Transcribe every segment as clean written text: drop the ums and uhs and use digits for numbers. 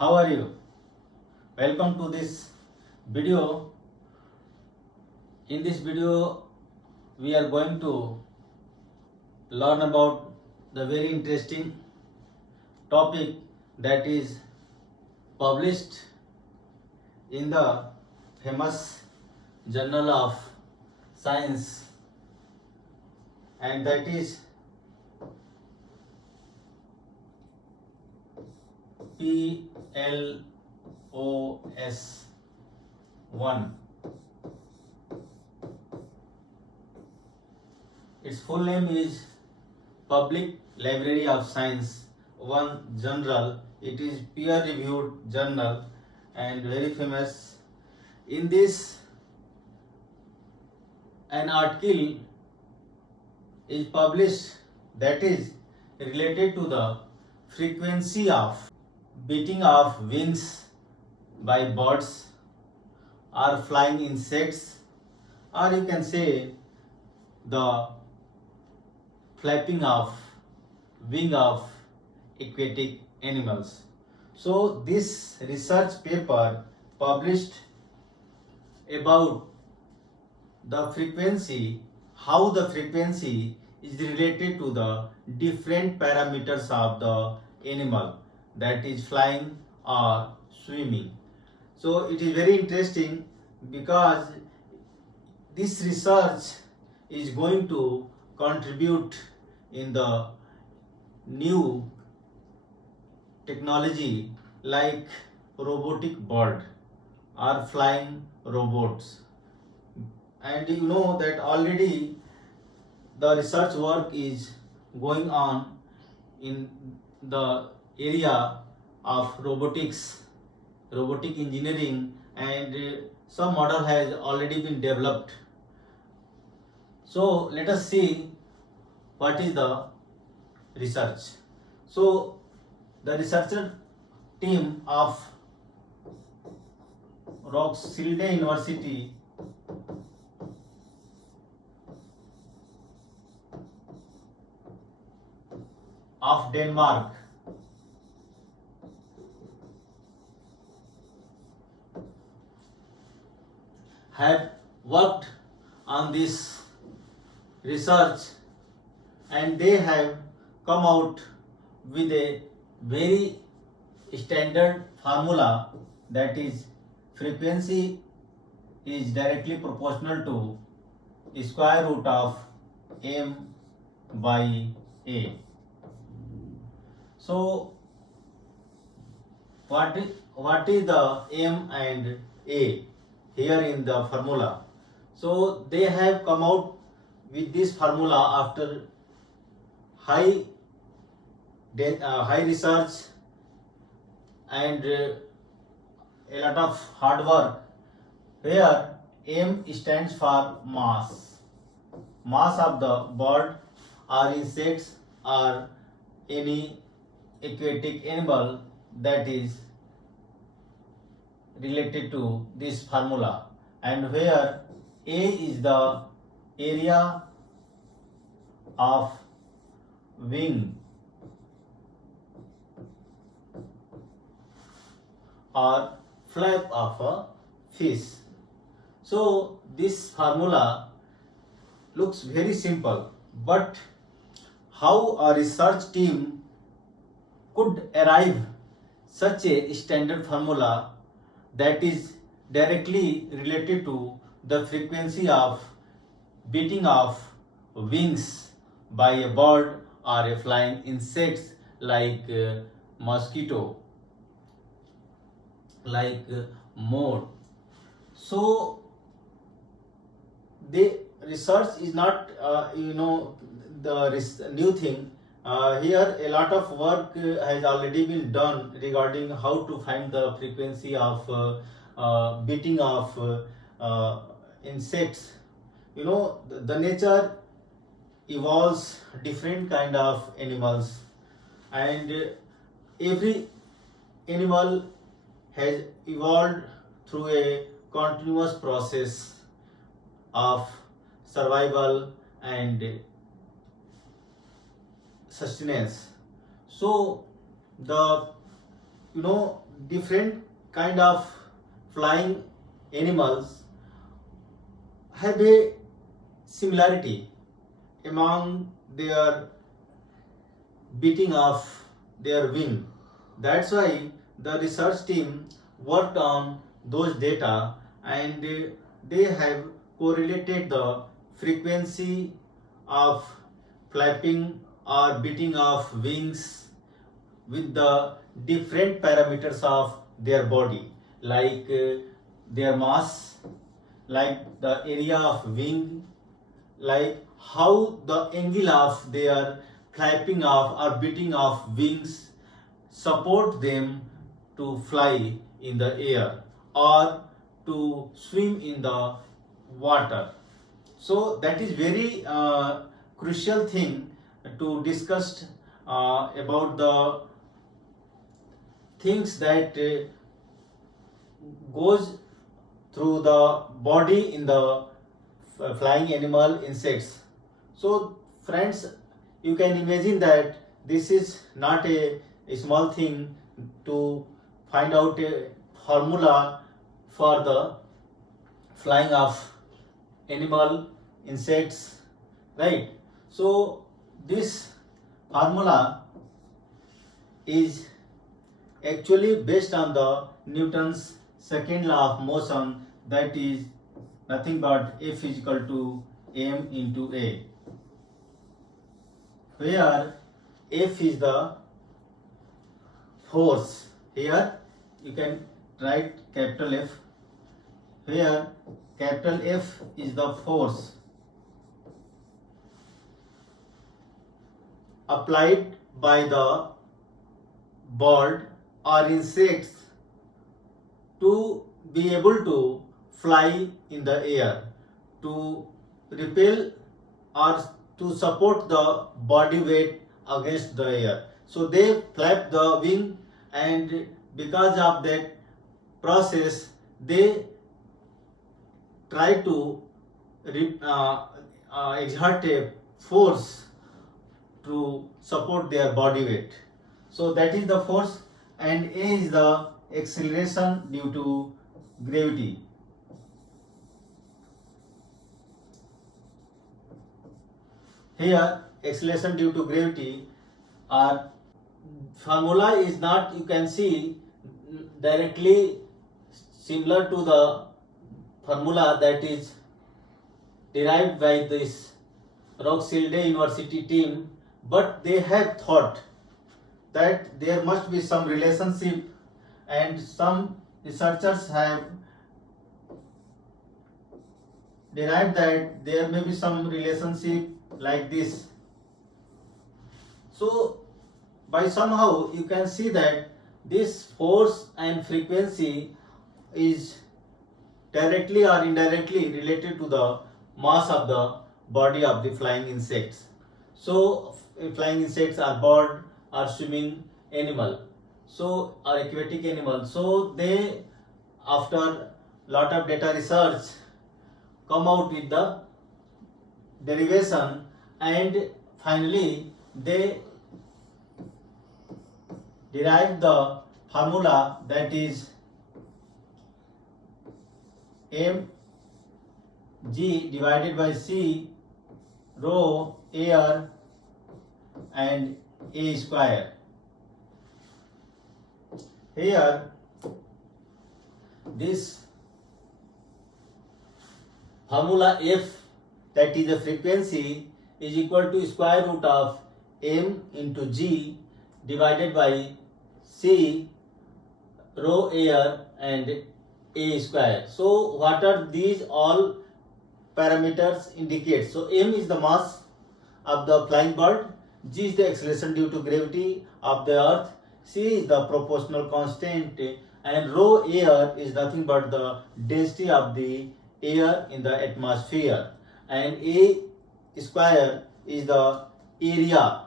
How are you? Welcome to this video. In this video, we are going to learn about the very interesting topic that is published in the famous Journal of Science, and that is PLOS 1. Its full name is Public Library of Science 1 Journal. It is peer-reviewed journal and very famous. In this, an article is published that is related to the frequency of beating of wings by birds or flying insects, or you can say the flapping of wing of aquatic animals. So this research paper published about the frequency, how the frequency is related to the different parameters of the animal that is flying or swimming. So it is very interesting because this research is going to contribute in the new technology like robotic bird or flying robots. And you know that already the research work is going on in the area of robotics, robotic engineering, and some model has already been developed. So let us see what is the research. So the researcher team of Roskilde University of Denmark have worked on this research, and they have come out with a very standard formula, that is frequency is directly proportional to square root of m by a. So what is the m and a here in the formula? So they have come out with this formula after high research and a lot of hard work, where m stands for mass of the bird or insects or any aquatic animal that is related to this formula, and where a is the area of wing or flap of a fish. So this formula looks very simple, but how a research team could arrive such a standard formula that is directly related to the frequency of beating of wings by a bird or a flying insects like mosquito, like moth. So the research is not the new thing. Here a lot of work has already been done regarding how to find the frequency of beating of insects. You know, the nature evolves different kind of animals, and every animal has evolved through a continuous process of survival and sustenance. So the different kind of flying animals have a similarity among their beating of their wing. That's why the research team worked on those data, and they have correlated the frequency of flapping or beating of wings with the different parameters of their body, like their mass, like the area of wing, like how the angle of their flapping of or beating of wings support them to fly in the air or to swim in the water. So that is very crucial thing to discuss about the things that goes through the body in the flying animal insects. So friends, you can imagine that this is not a small thing to find out a formula for the flying of animal insects, right? So this formula is actually based on the Newton's second law of motion, that is nothing but F is equal to m into a, where F is the force. Here you can write capital F, where capital F is the force applied by the bird or insects to be able to fly in the air, to repel or to support the body weight against the air. So they flap the wing, and because of that process they try to exert a force to support their body weight. So that is the force, and A is the acceleration due to gravity. Here acceleration due to gravity, or formula is not, you can see, directly similar to the formula that is derived by this Roskilde University team, but they have thought that there must be some relationship, and some researchers have derived that there may be some relationship like this. So by somehow you can see that this force and frequency is directly or indirectly related to the mass of the body of the flying insects. So flying insects are bird or swimming animal, so or aquatic animal. So they, after lot of data research, come out with the derivation, and finally they derive the formula that is mg divided by c rho air and a square. Here this formula F, that is the frequency, is equal to square root of m into g divided by c rho air and a square. So what are these all parameters indicate? So m is the mass of the flying bird, g is the acceleration due to gravity of the earth, c is the proportional constant, and rho air is nothing but the density of the air in the atmosphere, and a square is the area,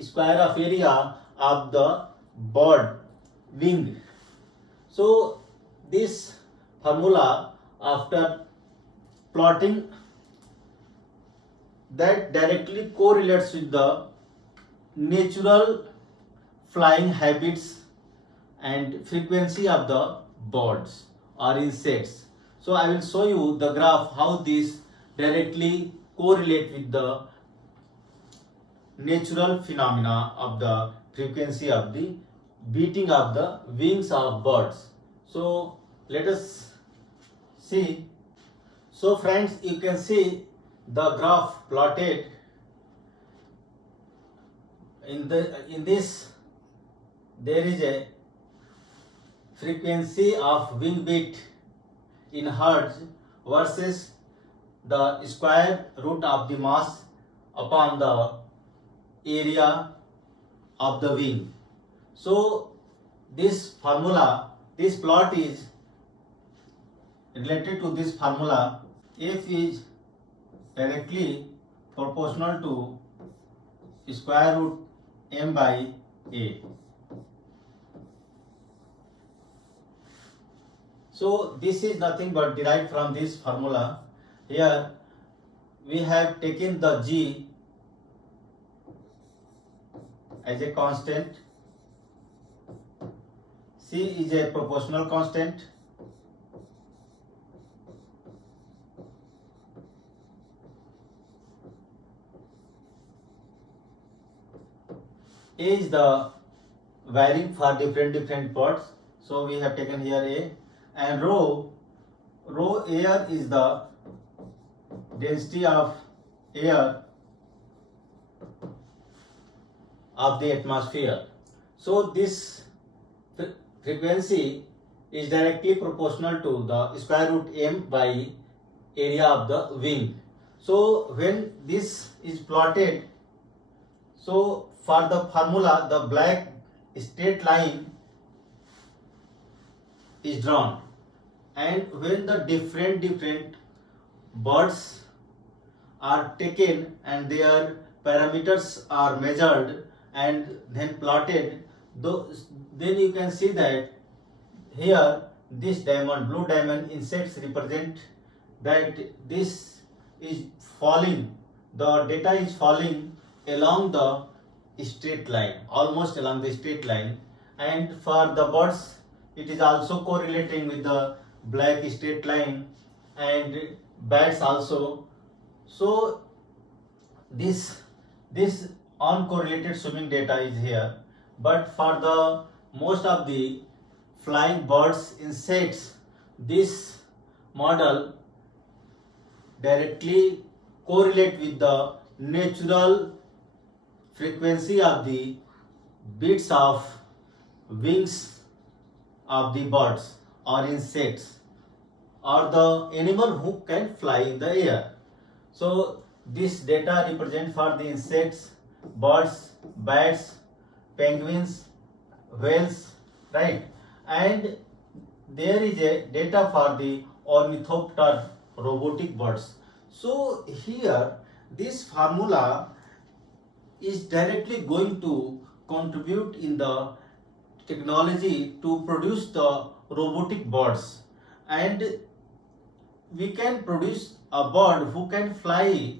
square of area of the bird wing. So this formula, after plotting, that directly correlates with the natural flying habits and frequency of the birds or insects. So I will show you the graph how this directly correlate with the natural phenomena of the frequency of the beating of the wings of birds. So let us see. So friends, you can see the graph plotted in this. There is a frequency of wing beat in hertz versus the square root of the mass upon the area of the wing. So this formula, this plot is related to this formula. F is directly proportional to square root m by a. So this is nothing but derived from this formula. Here we have taken the g as a constant, c is a proportional constant, a is the varying for different parts. So we have taken here a, and rho air is the density of air of the atmosphere. So this frequency is directly proportional to the square root m by area of the wing. So when this is plotted, so for the formula the black straight line is drawn, and when the different birds are taken and their parameters are measured and then plotted, then you can see that here this diamond, blue diamond insects represent that this is falling, the data is falling along the straight line, almost along the straight line, and for the birds it is also correlating with the black straight line, and bats also. So this uncorrelated swimming data is here, but for the most of the flying birds, insects, this model directly correlate with the natural frequency of the beats of wings of the birds or insects or the animal who can fly in the air. So this data represent for the insects, birds, bats, penguins, whales, right? And there is a data for the ornithopter, robotic birds. So here this formula is directly going to contribute in the technology to produce the robotic birds, and we can produce a bird who can fly,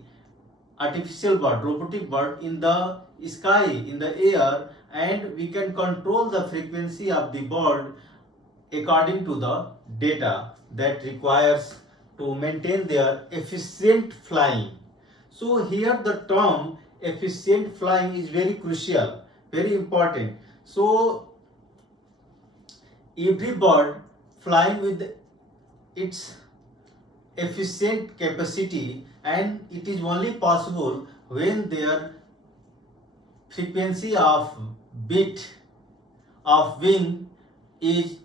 artificial bird, robotic bird in the sky, in the air, and we can control the frequency of the bird according to the data that requires to maintain their efficient flying. So here the term efficient flying is very crucial, very important. So every bird flying with its efficient capacity, and it is only possible when their frequency of beat of wing is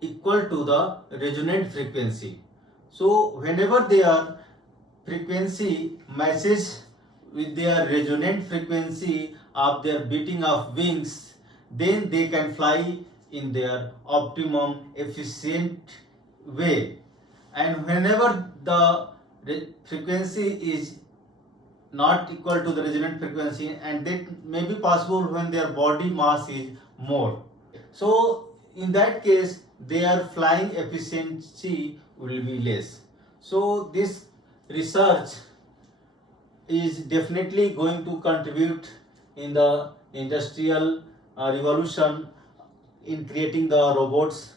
equal to the resonant frequency. So whenever their frequency matches with their resonant frequency of their beating of wings, then they can fly in their optimum efficient way. And whenever the frequency is not equal to the resonant frequency, and that may be possible when their body mass is more, so in that case their flying efficiency will be less. So this research is definitely going to contribute in the industrial revolution in creating the robots.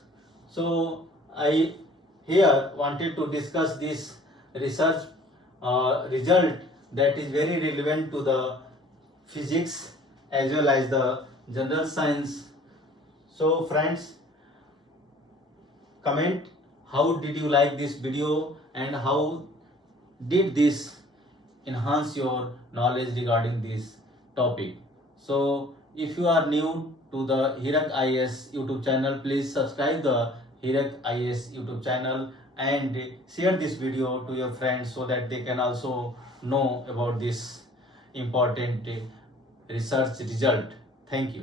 So I here wanted to discuss this research result that is very relevant to the physics as well as the general science. So friends, comment how did you like this video and how did this enhance your knowledge regarding this topic. So if you are new to the Hirak IS YouTube channel, please subscribe the Hirak IS YouTube channel and share this video to your friends so that they can also know about this important research result. Thank you.